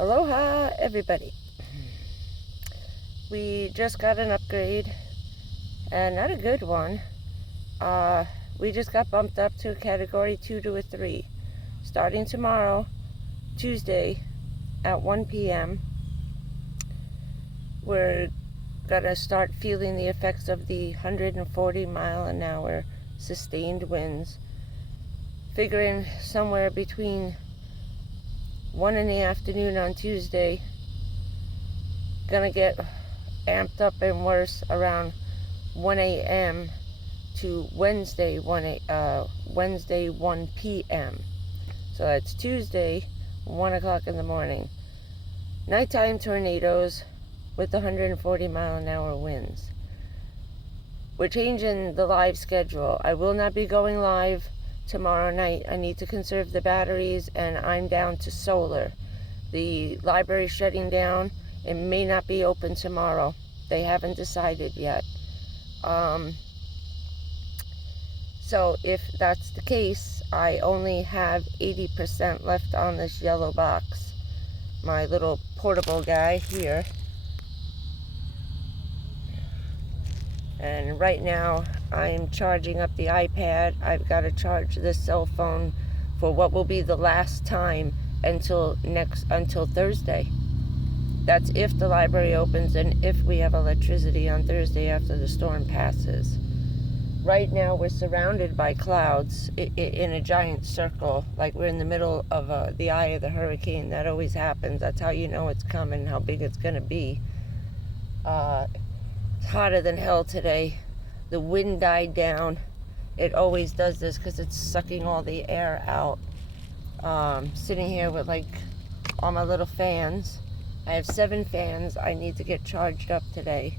Aloha, everybody. We just got an upgrade, and not a good one. We just got bumped up to a category 2 to a 3. Starting tomorrow, Tuesday, at 1 p.m., we're gonna start feeling the effects of the 140-mile-an-hour sustained winds, figuring somewhere between 1 in the afternoon on Tuesday, gonna get amped up and worse around 1 a.m. to Wednesday 1 p.m. So that's Tuesday, 1 o'clock in the morning. Nighttime tornadoes with 140-mile-an-hour winds. We're changing the live schedule. I will not be going live tomorrow night. I need to conserve the batteries, and I'm down to solar. The library's shutting down. It may not be open tomorrow. They haven't decided yet. So if that's the case, I only have 80% left on this yellow box. My little portable guy here. And right now, I'm charging up the iPad. I've got to charge this cell phone for what will be the last time until Thursday. That's if the library opens and if we have electricity on Thursday after the storm passes. Right now, we're surrounded by clouds in a giant circle, like we're in the middle of the eye of the hurricane. That always happens. That's how you know it's coming, how big it's going to be. It's hotter than hell today. The wind died down. It always does this because it's sucking all the air out. Sitting here with like all my little fans. I have 7 fans I need to get charged up today.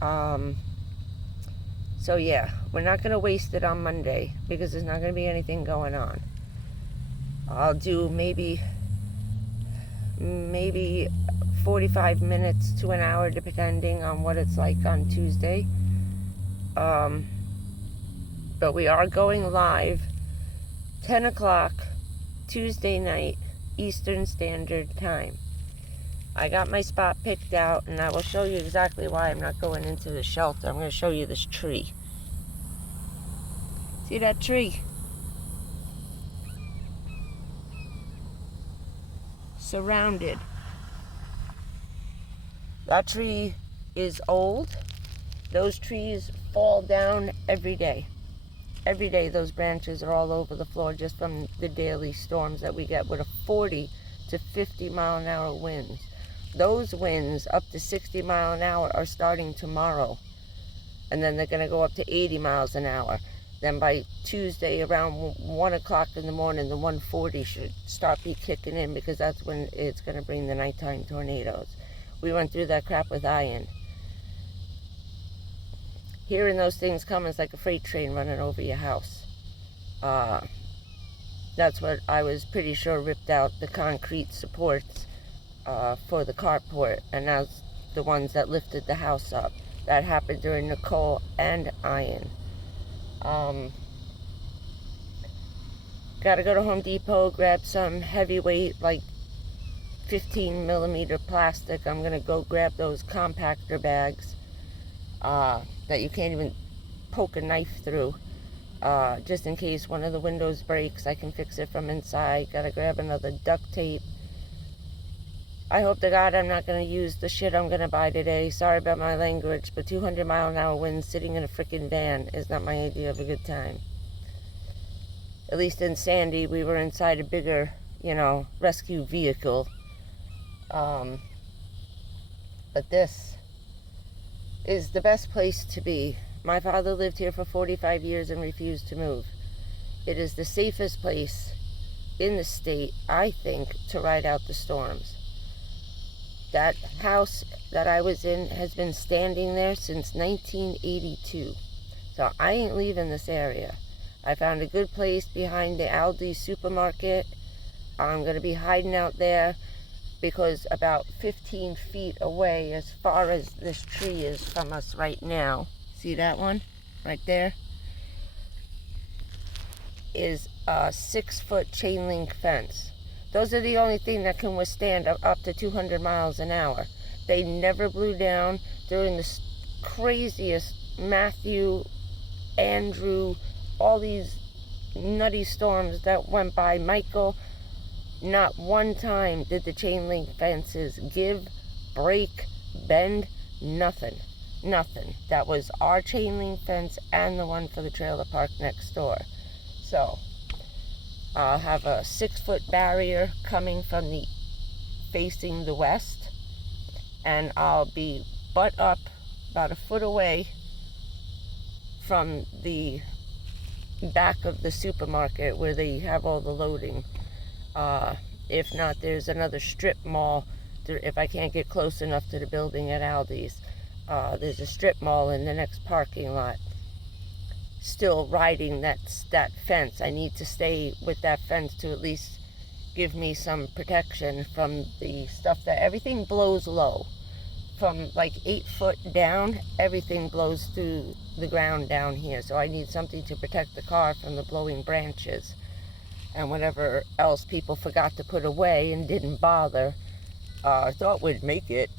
So yeah, we're not going to waste it on Monday because there's not going to be anything going on. I'll do maybe 45 minutes to an hour depending on what it's like on Tuesday. But we are going live 10 o'clock Tuesday night Eastern Standard Time. I got my spot picked out, and I will show you exactly why I'm not going into the shelter. I'm going to show you this tree. See that tree? Surrounded. That tree is old. Those trees fall down every day. Every day those branches are all over the floor just from the daily storms that we get with a 40 to 50 mile an hour winds. Those winds up to 60 mile an hour are starting tomorrow. And then they're going to go up to 80 miles an hour. Then by Tuesday around 1 o'clock in the morning, the 140 should start be kicking in because that's when it's going to bring the nighttime tornadoes. We went through that crap with Ian. Hearing those things come is like a freight train running over your house. That's what I was pretty sure ripped out the concrete supports for the carport, and that's the ones that lifted the house up. That happened during Nicole and Ian. Gotta go to Home Depot, grab some heavyweight, like 15 millimeter plastic. I'm gonna go grab those compactor bags that you can't even poke a knife through. Just in case one of the windows breaks, I can fix it from inside. Gotta grab another duct tape. I hope to God I'm not going to use the shit I'm going to buy today. Sorry about my language, but 200 mile an hour winds sitting in a freaking van is not my idea of a good time. At least in Sandy, we were inside a bigger, rescue vehicle. But this is the best place to be. My father lived here for 45 years and refused to move. It is the safest place in the state, I think, to ride out the storms. That house that I was in has been standing there since 1982. So I ain't leaving this area. I found a good place behind the Aldi supermarket. I'm going to be hiding out there because about 15 feet away, as far as this tree is from us right now, see that one right there? Is a 6-foot chain link fence. Those are the only thing that can withstand up to 200 miles an hour. They never blew down during the craziest Matthew, Andrew, all these nutty storms that went by. Michael, not one time did the chain link fences give, break, bend, nothing. Nothing. That was our chain link fence and the one for the trailer park next door. So, I'll have a 6-foot barrier coming from facing the west, and I'll be butt up about a foot away from the back of the supermarket where they have all the loading. If not, there's another strip mall. If I can't get close enough to the building at Aldi's, there's a strip mall in the next parking lot. Still riding that fence. I need to stay with that fence to at least give me some protection from the stuff that everything blows low. From like 8 foot down, everything blows through the ground down here. So I need something to protect the car from the blowing branches and whatever else people forgot to put away and didn't bother. Thought would make it.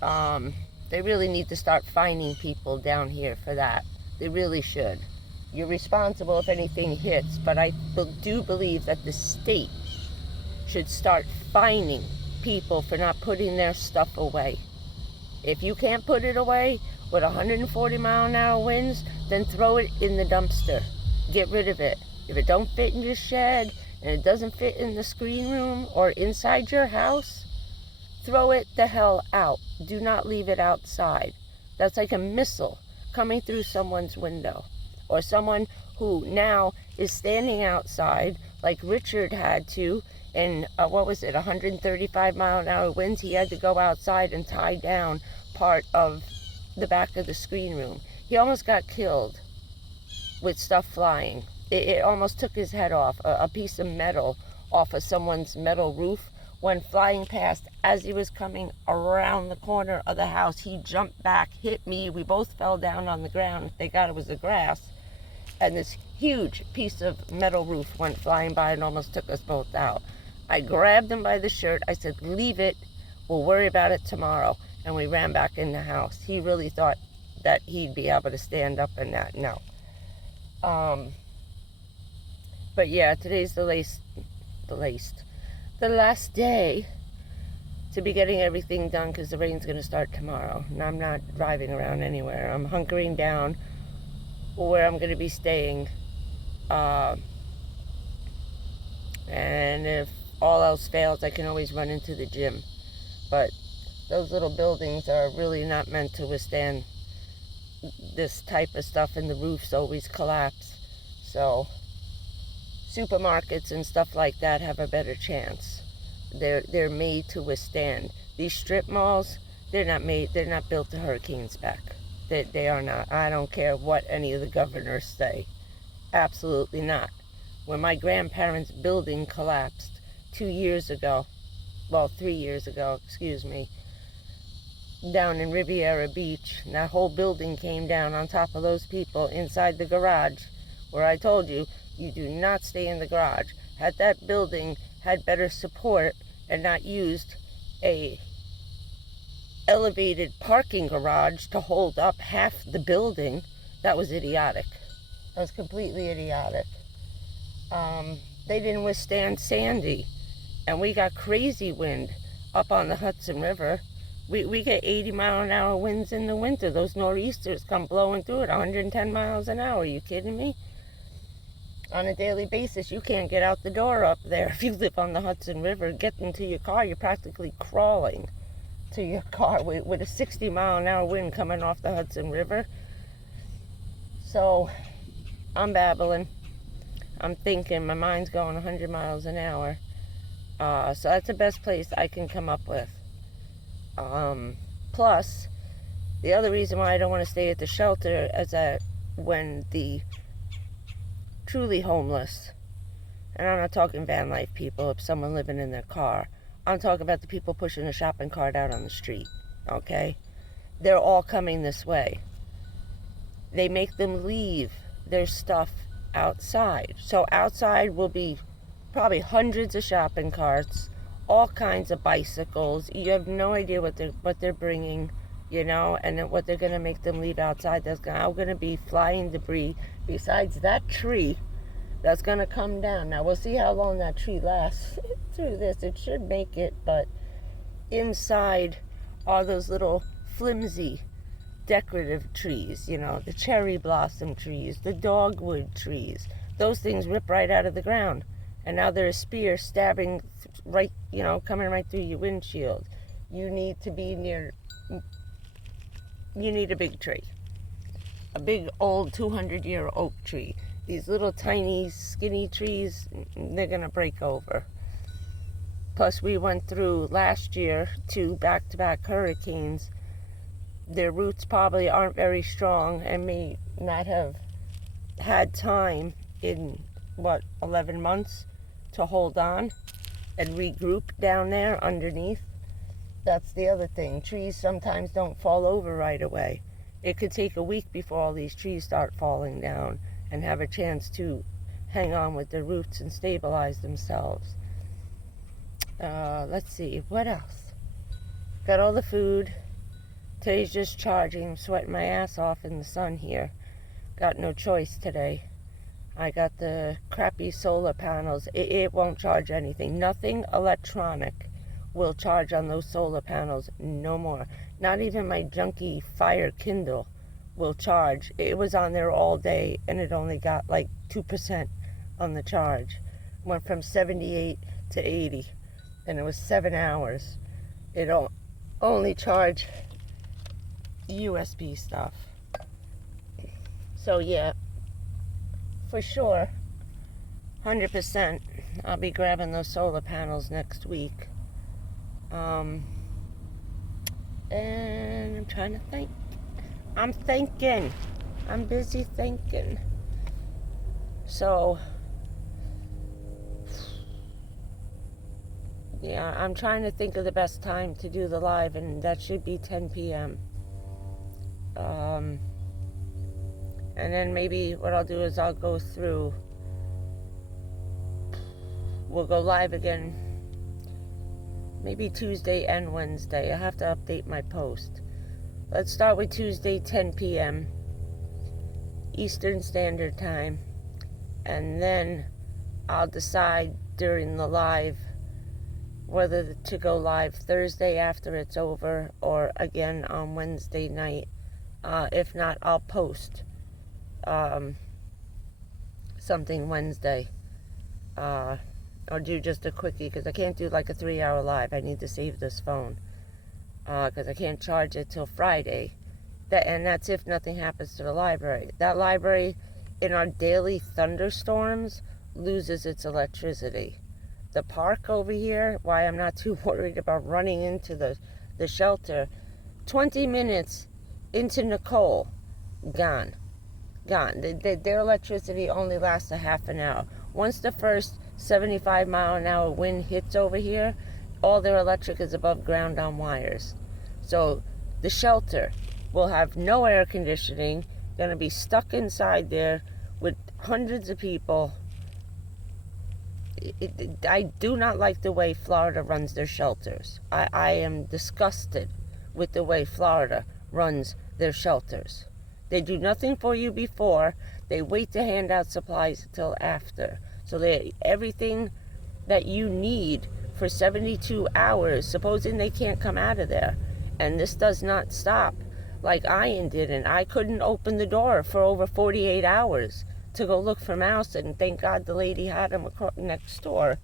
They really need to start fining people down here for that. They really should. You're responsible if anything hits, but I do believe that the state should start fining people for not putting their stuff away. If you can't put it away with 140-mile-an-hour winds, then throw it in the dumpster. Get rid of it. If it don't fit in your shed and it doesn't fit in the screen room or inside your house, throw it the hell out. Do not leave it outside. That's like a missile coming through someone's window. Or someone who now is standing outside, like Richard had to, in, 135-mile-an-hour winds. He had to go outside and tie down part of the back of the screen room. He almost got killed with stuff flying. It almost took his head off. A piece of metal off of someone's metal roof went flying past. As he was coming around the corner of the house, he jumped back, hit me. We both fell down on the ground. Thank God it was the grass. And this huge piece of metal roof went flying by and almost took us both out. I grabbed him by the shirt. I said, leave it. We'll worry about it tomorrow. And we ran back in the house. He really thought that he'd be able to stand up in that. No. But yeah, today's the last day to be getting everything done because the rain's going to start tomorrow. And I'm not driving around anywhere. I'm hunkering down where I'm going to be staying. And if all else fails, I can always run into the gym. But those little buildings are really not meant to withstand this type of stuff, and the roofs always collapse. So supermarkets and stuff like that have a better chance. They're made to withstand. These strip malls, they're not built to hurricane spec. They are not. I don't care what any of the governors say. Absolutely not. When my grandparents' building collapsed 3 years ago, down in Riviera Beach, and that whole building came down on top of those people inside the garage, where I told you, you do not stay in the garage. Had that building had better support and not used a elevated parking garage to hold up half the building, that was idiotic. That was completely idiotic. They didn't withstand Sandy, and we got crazy wind up on the Hudson River. We get 80-mile-an-hour winds in the winter. Those nor'easters come blowing through at 110 miles an hour. Are you kidding me? On a daily basis, you can't get out the door up there. If you live on the Hudson River, getting to your car, you're practically crawling to your car with a 60-mile-an-hour wind coming off the Hudson River. So, I'm babbling. I'm thinking. My mind's going 100 miles an hour. So that's the best place I can come up with. Plus, the other reason why I don't want to stay at the shelter is that when the truly homeless, and I'm not talking van life people, if someone living in their car, I'm talking about the people pushing a shopping cart out on the street, okay? They're all coming this way. They make them leave their stuff outside. So outside will be probably hundreds of shopping carts, all kinds of bicycles. You have no idea what they're bringing, you know, and then what they're going to make them leave outside. There's now going to be flying debris besides that tree that's going to come down. Now, we'll see how long that tree lasts through this. It should make it, but inside are those little flimsy decorative trees, you know, the cherry blossom trees, the dogwood trees. Those things rip right out of the ground. And now they're a spear stabbing right, you know, coming right through your windshield. You need to be near, you need a big tree. A big old 200-year oak tree. These little tiny skinny trees, they're going to break over. Plus we went through last year 2 back-to-back hurricanes. Their roots probably aren't very strong and may not have had time in, 11 months to hold on and regroup down there underneath. That's the other thing. Trees sometimes don't fall over right away. It could take a week before all these trees start falling down and have a chance to hang on with their roots and stabilize themselves. Let's see, what else? Got all the food. Today's just charging. I'm sweating my ass off in the sun here. Got no choice today. I got the crappy solar panels. It won't charge anything. Nothing electronic will charge on those solar panels no more. Not even my junky Fire Kindle will charge. It was on there all day and it only got like 2% on the charge. Went from 78 to 80 and it was 7 hours. It only charge USB stuff. So yeah, for sure, 100%, I'll be grabbing those solar panels next week. And I'm trying to think. I'm thinking. I'm busy thinking. So, yeah, I'm trying to think of the best time to do the live, and that should be 10 p.m. And then maybe what I'll do is I'll go through. We'll go live again maybe Tuesday and Wednesday. I have to update my post. Let's start with Tuesday, 10 p.m. Eastern Standard Time. And then I'll decide during the live whether to go live Thursday after it's over or again on Wednesday night. If not, I'll post something Wednesday. Or do just a quickie, because I can't do like a 3-hour live. I need to save this phone. Because I can't charge it till Friday. And that's if nothing happens to the library. That library, in our daily thunderstorms, loses its electricity. The park over here, why I'm not too worried about running into the shelter, 20 minutes into Nicole, gone. Their electricity only lasts a half an hour. Once the first 75-mile-an-hour wind hits over here, all their electric is above ground on wires. So the shelter will have no air conditioning, going to be stuck inside there with hundreds of people. I do not like the way Florida runs their shelters. I am disgusted with the way Florida runs their shelters. They do nothing for you before. They wait to hand out supplies until after. So everything that you need for 72 hours, supposing they can't come out of there. And this does not stop like Ian didn't. I couldn't open the door for over 48 hours to go look for Mouse, and thank God the lady had him next door.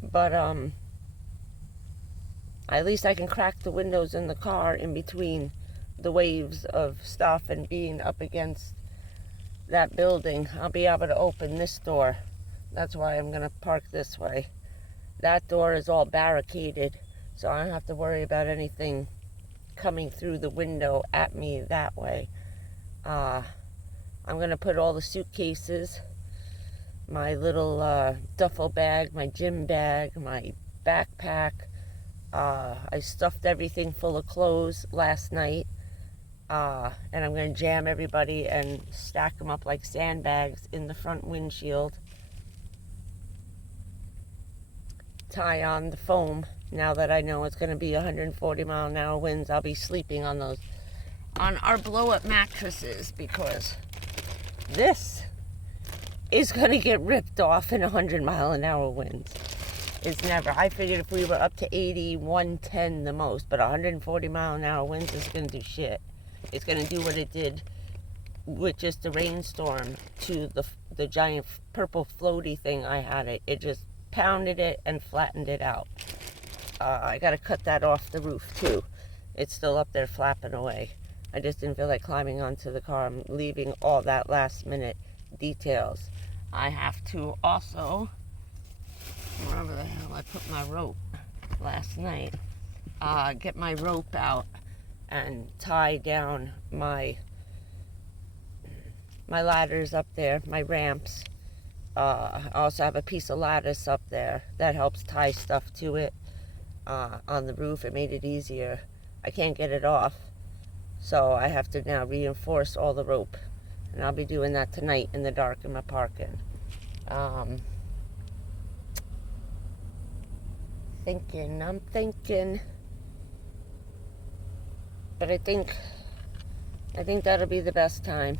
But at least I can crack the windows in the car in between the waves of stuff and being up against that building. I'll be able to open this door. That's why I'm going to park this way. That door is all barricaded, so I don't have to worry about anything coming through the window at me that way. I'm going to put all the suitcases, my little duffel bag, my gym bag, my backpack. I stuffed everything full of clothes last night. And I'm going to jam everybody and stack them up like sandbags in the front windshield. tie on the foam. Now that I know it's going to be 140 mile an hour winds, I'll be sleeping on those, on our blow-up mattresses, because this is going to get ripped off in 100 mile an hour winds. It's never. I figured if we were up to 80, 110 the most, but 140 mile an hour winds is going to do shit. It's going to do what it did with just the rainstorm to the giant purple floaty thing I had. It just pounded it and flattened it out. I got to cut that off the roof too. It's still up there flapping away. I just didn't feel like climbing onto the car. I'm leaving all that last minute details. I have to also, wherever the hell I put my rope last night, get my rope out and tie down my ladders up there, my ramps. I also have a piece of lattice up there that helps tie stuff to it on the roof. It made it easier. I can't get it off, so I have to now reinforce all the rope, and I'll be doing that tonight in the dark in my parking. I'm thinking, but I think that'll be the best time.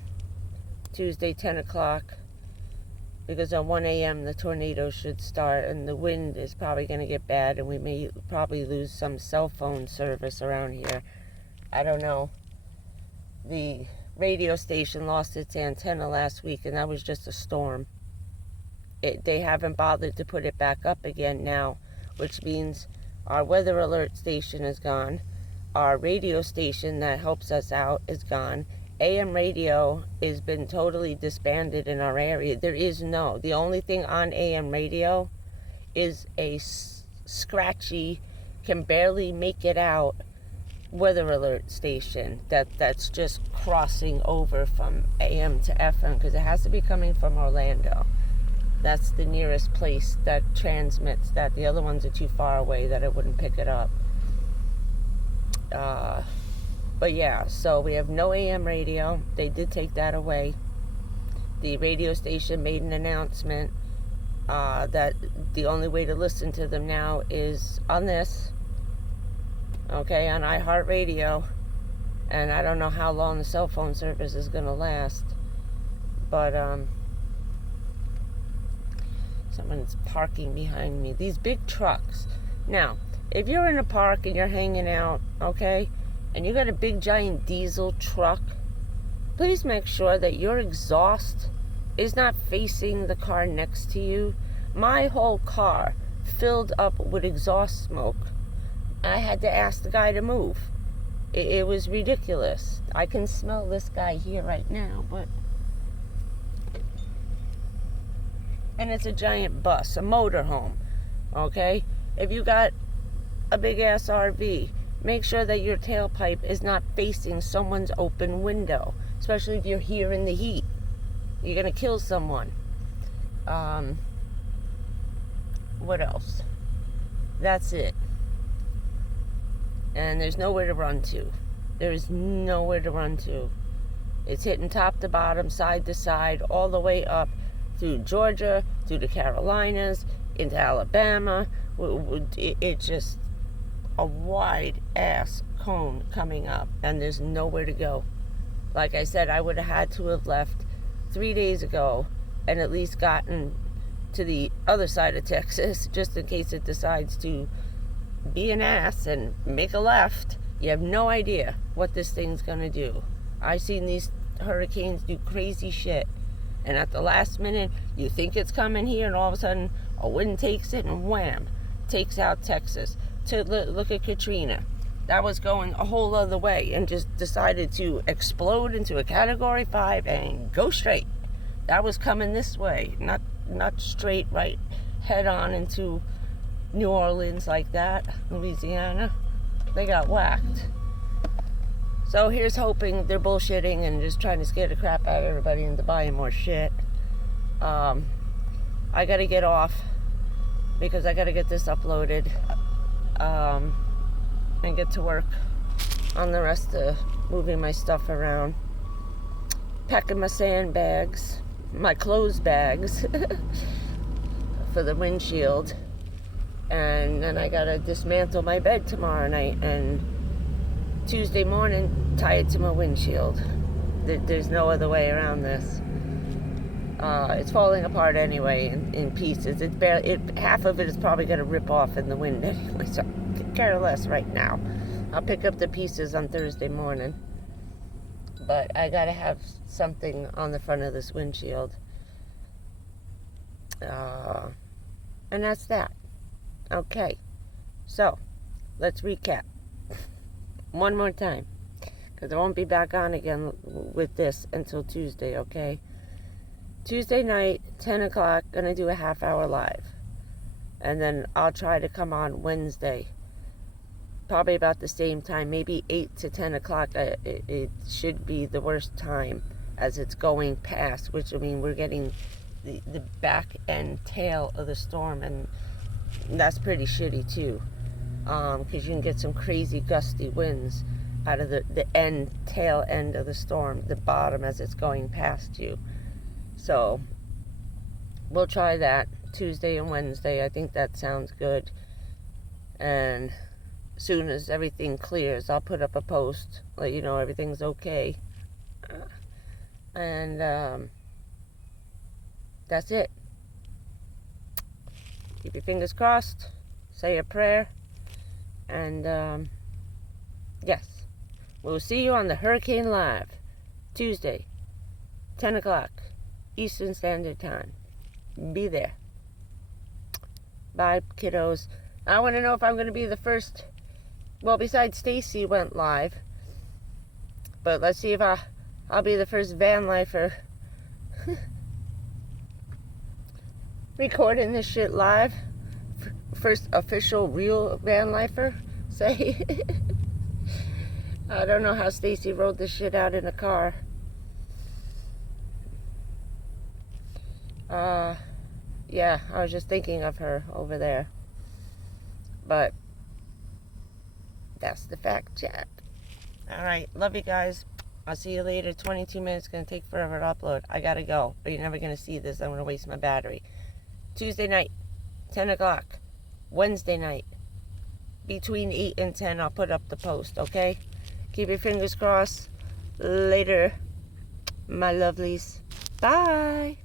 Tuesday, 10 o'clock, because at 1 a.m. the tornado should start, and the wind is probably going to get bad, and we may probably lose some cell phone service around here. I don't know. The radio station lost its antenna last week, and that was just a storm. They haven't bothered to put it back up again now, which means our weather alert station is gone. Our radio station that helps us out is gone. AM radio has been totally disbanded in our area. The only thing on AM radio is a scratchy, can barely make it out weather alert station that's just crossing over from AM to FM, because it has to be coming from Orlando. That's the nearest place that transmits that. The other ones are too far away that it wouldn't pick it up. But yeah, so we have no AM radio. They did take that away. The radio station made an announcement that the only way to listen to them now is on this, okay, on iHeartRadio. And I don't know how long the cell phone service is going to last. But someone's parking behind me. These big trucks. Now, if you're in a park and you're hanging out, okay, and you got a big giant diesel truck, please make sure that your exhaust is not facing the car next to you. My whole car filled up with exhaust smoke. I had to ask the guy to move. It was ridiculous. I can smell this guy here right now, but... And it's a giant bus, a motorhome, okay? If you got a big-ass RV, make sure that your tailpipe is not facing someone's open window, especially if you're here in the heat. You're going to kill someone. What else? That's it. And there's nowhere to run to. There is nowhere to run to. It's hitting top to bottom, side to side, all the way up through Georgia, through the Carolinas, into Alabama. It's just a wide ass cone coming up, and there's nowhere to go. Like I said, I would have had to have left 3 days ago and at least gotten to the other side of Texas, just in case it decides to be an ass and make a left. You have no idea what this thing's gonna do. I've seen these hurricanes do crazy shit, and at the last minute you think it's coming here, and all of a sudden a wind takes it and wham, takes out Texas. Look at Katrina. That was going a whole other way and just decided to explode into a Category 5 and go straight. That was coming this way, not straight right head on into New Orleans like that, Louisiana. They got whacked. So here's hoping they're bullshitting and just trying to scare the crap out of everybody into buying more shit. I gotta get off because I gotta get this uploaded and get to work on the rest of moving my stuff around, packing my sandbags, my clothes bags for the windshield, And then I gotta dismantle my bed tomorrow night, and Tuesday morning tie it to my windshield. There's no other way around this. It's falling apart anyway in pieces. It's barely, half of it is probably gonna rip off in the wind anyway, so I could care less right now. I'll pick up the pieces on Thursday morning. But I gotta have something on the front of this windshield. And that's that. Okay, so let's recap one more time, because I won't be back on again with this until Tuesday, okay? Tuesday night, 10 o'clock, gonna do a half-hour live. And then I'll try to come on Wednesday, probably about the same time, maybe 8 to 10 o'clock. It should be the worst time as it's going past, which, I mean, we're getting the back end tail of the storm, and that's pretty shitty too, because you can get some crazy gusty winds out of the tail end of the storm, the bottom as it's going past you. So we'll try that Tuesday and Wednesday. I think that sounds good. And as soon as everything clears, I'll put up a post, let you know everything's okay. And that's it. Keep your fingers crossed, say a prayer, and yes, we'll see you on the Hurricane Live, Tuesday, 10 o'clock, Eastern Standard Time. Be there. Bye, kiddos. I want to know if I'm going to be the first, well, besides Stacy went live, but let's see if I'll be the first van lifer recording this shit live. First official real van lifer, say. I don't know how Stacy rode this shit out in a car. Yeah, I was just thinking of her over there. But that's the fact check. Alright, love you guys. I'll see you later. 22 minutes, gonna take forever to upload. I gotta go, or you're never gonna see this. I'm gonna waste my battery. Tuesday night, 10 o'clock. Wednesday night, between 8 and 10, I'll put up the post, okay? Keep your fingers crossed. Later, my lovelies. Bye.